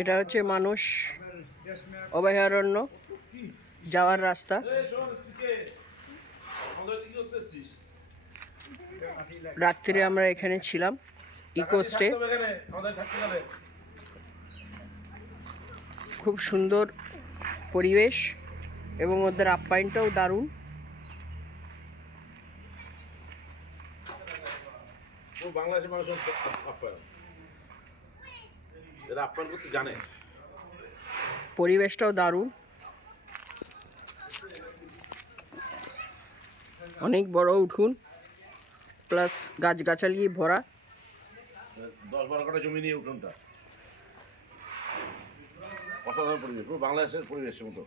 এটা হচ্ছে মানস অভয়ারণ্য যাওয়ার রাস্তা। রাত্রিরে আমরা এখানে ছিলাম ইকোস্টে। খুব সুন্দর পরিবেশ এবং ওদের আপ্যায়নটাও দারুণ। বাংলাদেশের মানুষ আপ্যায়ন, এরা আপ্যায়ন করতে জানে। পরিবেশটাও দারুণ, অনেক বড় উঠোন প্লাস গাছগাছালি ভরা। 10-12 কাঠা জমি নিয়ে উঠোনটা, অসাধারণ পরিবেশ, পুরো বাংলাদেশের পরিবেশের মতো।